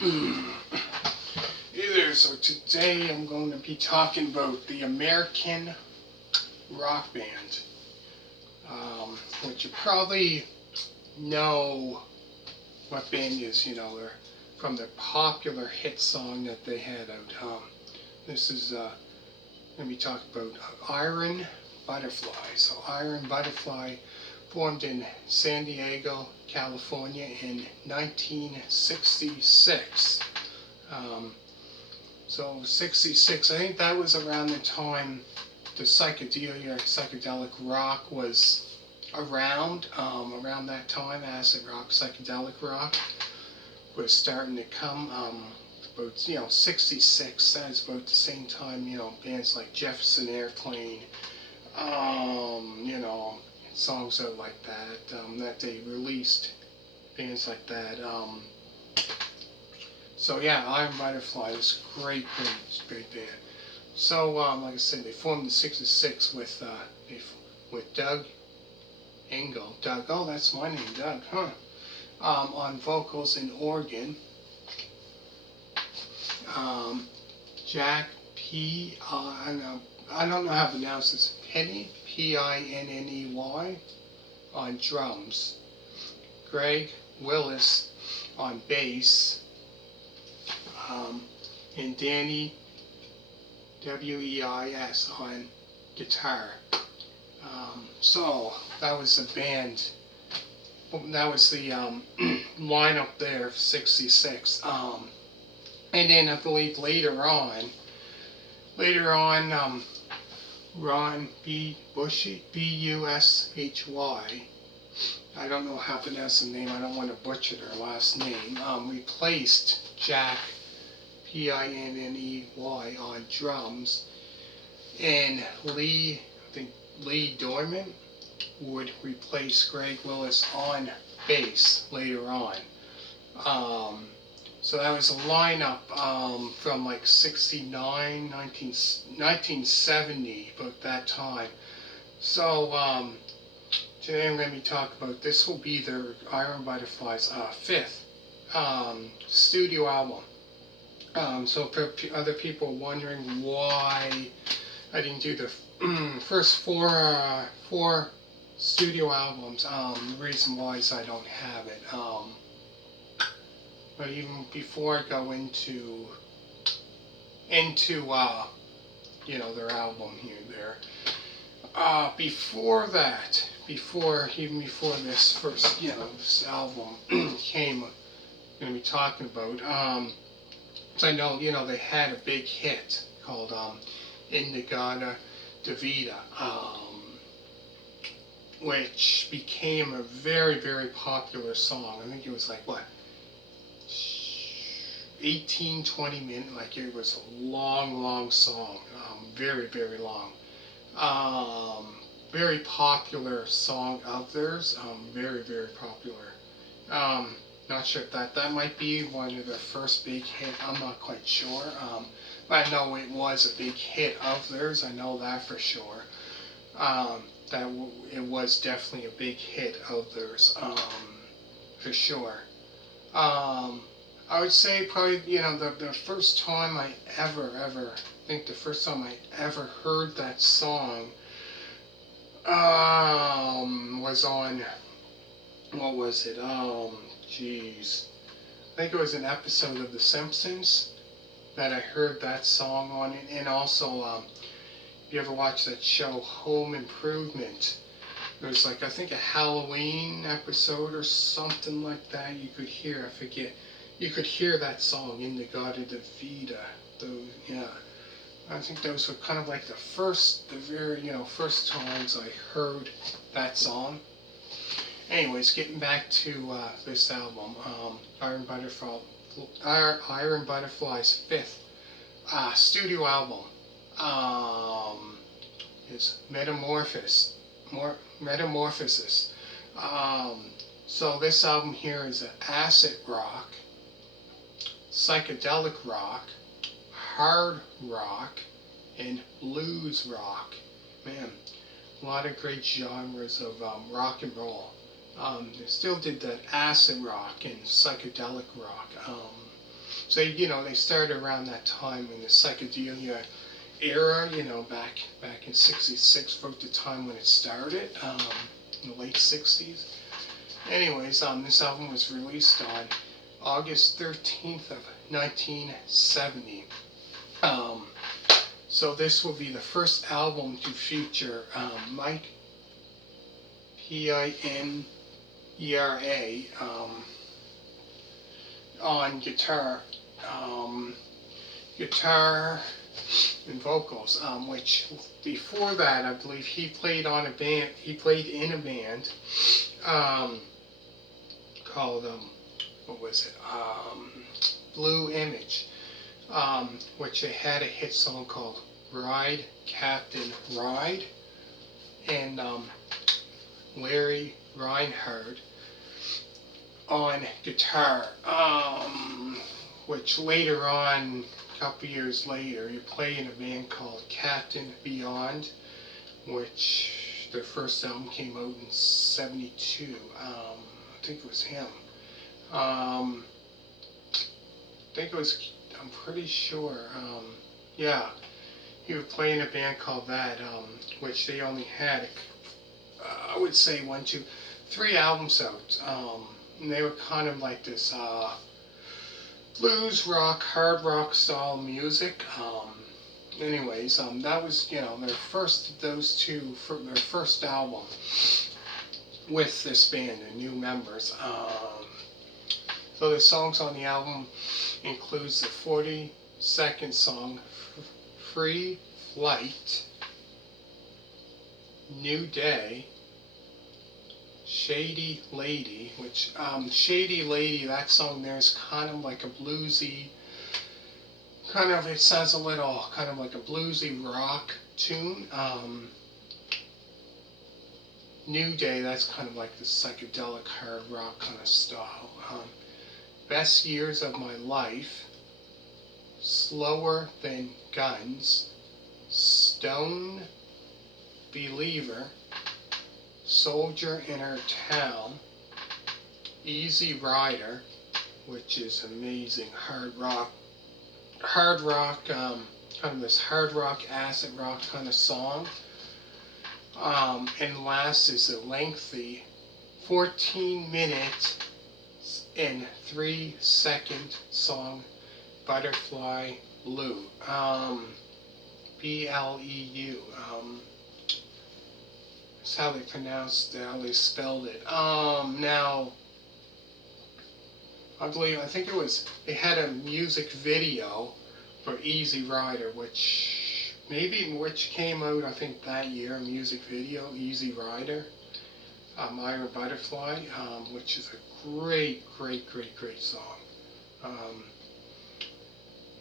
Hey there, so today I'm going to be talking about the American rock band, which you probably know what band is, they're from their popular hit song that they had out. This is going to be talking about Iron Butterfly. So Iron Butterfly formed in San Diego, California in 1966. So 66, I think that was around the time the psychedelic rock was around that time. Acid rock, psychedelic rock was starting to come. About 66. That's about the same time. Bands like Jefferson Airplane. Songs out like that that they released. Bands like that. So yeah, Iron Butterfly is great band. So like I said, they formed in '66 with Doug Engel. Doug, oh that's my name, Doug, huh? On vocals and organ. Jack I don't know how to pronounce this. Penny, Pinney, on drums. Greg Willis on bass. And Danny Weis on guitar. So that was the band. That was the lineup there of '66. And then I believe later on, Ron Bushy, Bushy. I don't know how to pronounce the name. I don't want to butcher their last name. Replaced Jack Pinney on drums, and Lee Dorman would replace Greg Willis on bass later on. So that was a lineup from like 69, 1970, about that time. So today I'm going to be talking about, this will be their Iron Butterfly's fifth studio album. So for other people wondering why I didn't do the first four studio albums, the reason why is I don't have it. But even before I go into their album here and there, before this first this album came, I'm going to be talking about. So I know they had a big hit called Indigada Davida, which became a very, very popular song. I think it was like 18-20 minutes. Like, it was a long song, very, very long. Very popular song of theirs, very, very popular. Not sure if that might be one of their first big hit. I'm not quite sure. But I know it was a big hit of theirs. I know that for sure. It was definitely a big hit of theirs, for sure. I would say probably the first time I ever heard that song was on, what was it? Jeez. I think it was an episode of The Simpsons that I heard that song on it. And also, if you ever watch that show Home Improvement, it was like, I think, a Halloween episode or something like that. You could hear, I forget, you could hear that song, Indigada Davida. I think those were kind of like the very first times I heard that song. Anyways, getting back to this album, Iron Butterfly's fifth studio album is Metamorphosis. So this album here is an acid rock, psychedelic rock, hard rock, and blues rock. Man, a lot of great genres of rock and roll. They still did that acid rock and psychedelic rock. So they started around that time in the psychedelia era, back in '66, for the time when it started, in the late '60s. Anyways, this album was released on August 13th of 1970. Um, so this will be the first album to feature Mike Pinera on guitar, guitar and vocals. Which before that, I believe he played on a band. He played in a band called what was it? Blue Image, which they had a hit song called "Ride, Captain, Ride," and Larry Reinhardt on guitar, which later on, a couple years later, he played in a band called Captain Beyond, which their first album came out in '72. I think it was him. I think it was, I'm pretty sure, yeah, he would play in a band called that, which they only had, I would say 3 albums out. And they were kind of like this blues rock, hard rock style music. Anyways, that was their first, their first album with this band and new members. So the songs on the album includes the 40-second song "Free Flight," "New Day," "Shady Lady," which "Shady Lady," that song there is kind of like a bluesy, it sounds a little kind of like a bluesy rock tune. "New Day," that's kind of like the psychedelic hard rock kind of style. "Best Years of My Life," "Slower Than Guns," "Stone Believer," "Soldier in Our Town," "Easy Rider," which is amazing hard rock, kind of this hard rock, acid rock kind of song. And last is the lengthy 14-minute and 3-second song "Butterfly Bleu." BLEU. That's how they pronounced it, how they spelled it. Now, I think it was, they had a music video for "Easy Rider," which came out, I think, that year, a music video, "Easy Rider," Myra Butterfly, which is a great song.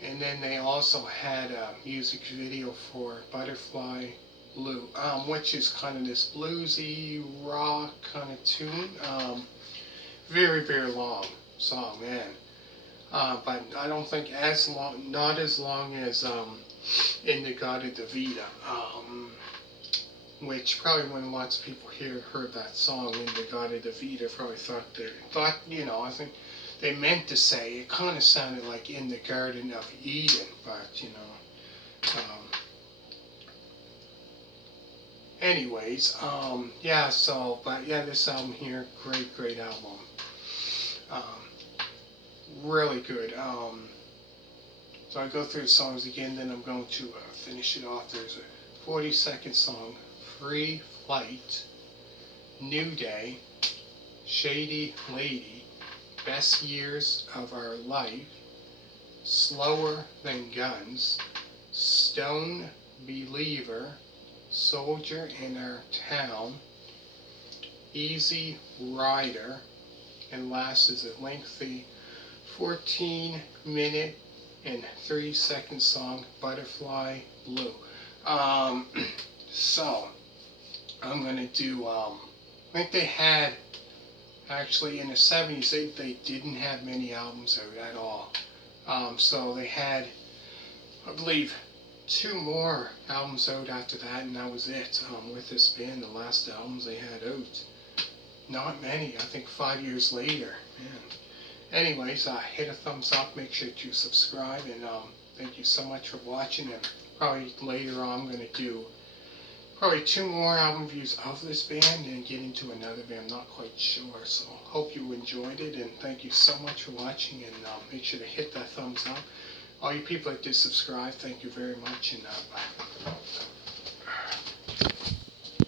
And then they also had a music video for "Butterfly Bleu," which is kind of this bluesy rock kind of tune. Very long song, man. But I don't think not as long as "Indigada da Vida," which probably when lots of people heard that song "Indigada da Vida," probably thought, I think they meant to say, it kind of sounded like "In the Garden of Eden," but anyways, yeah. So, but yeah, this album here, great album. Really good. So I go through the songs again, then I'm going to finish it off. There's a 40-second song, "Free Flight," "New Day," "Shady Lady," "Best Years of Our Life," "Slower Than Guns," "Stone Believer," "Soldier in Our Town," "Easy Rider," and last is a lengthy 14-minute and 3-second song, "Butterfly Bleu." So I'm gonna do. I think they had, actually, in the '70s, they didn't have many albums out at all. So they had, I believe, 2 more albums out after that, and that was it. With this band, the last albums they had out, not many. I think 5 years later, man. Anyways, hit a thumbs up, make sure to subscribe, and thank you so much for watching. And probably later on I'm going to do probably 2 more album reviews of this band and get into another band. I'm not quite sure, so hope you enjoyed it, and thank you so much for watching, and make sure to hit that thumbs up. All you people that did subscribe, thank you very much, and bye.